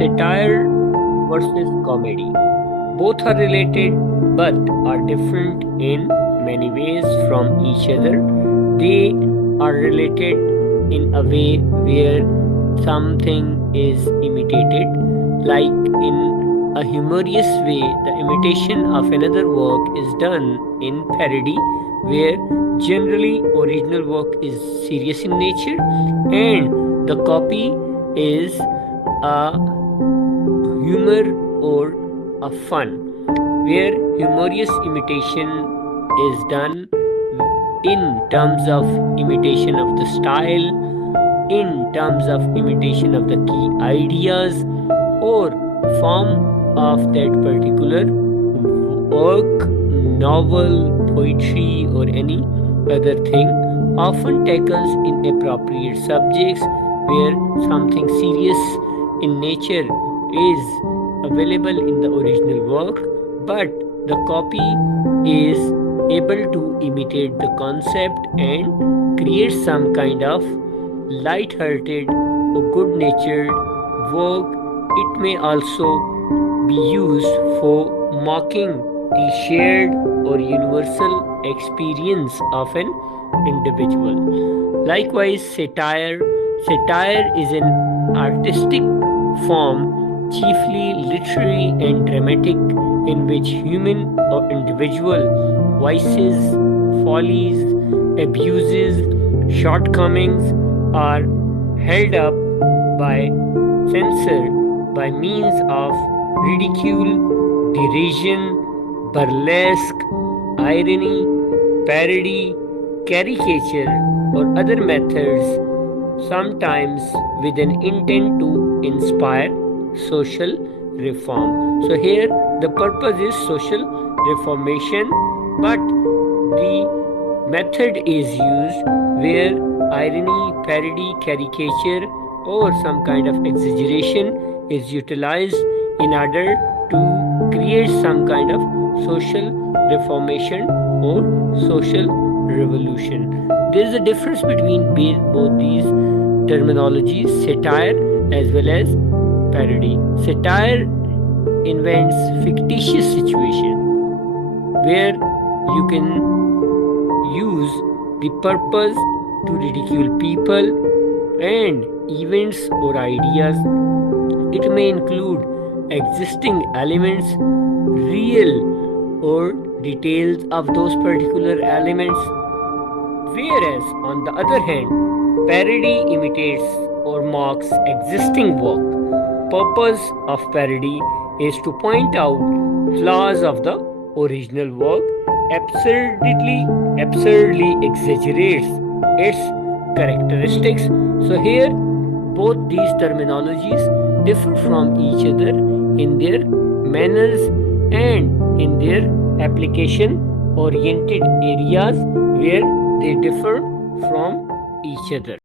Satire versus comedy. Both are related but are different in many ways from each other. They are related in a way where something is imitated, like in a humorous way, the imitation of another work is done in parody, where generally original work is serious in nature and the copy is a humor or a fun, where humorous imitation is done in terms of imitation of the style, in terms of imitation of the key ideas or form of that particular work, novel, poetry, or any other thing, often tackles inappropriate subjects where something serious in nature is available in the original work, but the copy is able to imitate the concept and create some kind of light-hearted or good-natured work. It may also be used for mocking the shared or universal experience of an individual. Likewise, satire is an artistic form, chiefly literary and dramatic, in which human or individual vices, follies, abuses, shortcomings are held up by censor by means of ridicule, derision, burlesque, irony, parody, caricature, or other methods, sometimes with an intent to inspire social reform. So, here the purpose is social reformation, but the method is used where irony, parody, caricature, or some kind of exaggeration is utilized in order to create some kind of social reformation or social revolution. There is a difference between both these terminologies, satire as well as parody. Satire invents fictitious situation where you can use the purpose to ridicule people and events or ideas. It may include existing elements, real or details of those particular elements, whereas on the other hand, parody imitates or mocks existing work. Purpose of parody is to point out flaws of the original work, absurdly exaggerates its characteristics. So here both these terminologies differ from each other in their manners and in their application oriented areas where they differ from each other.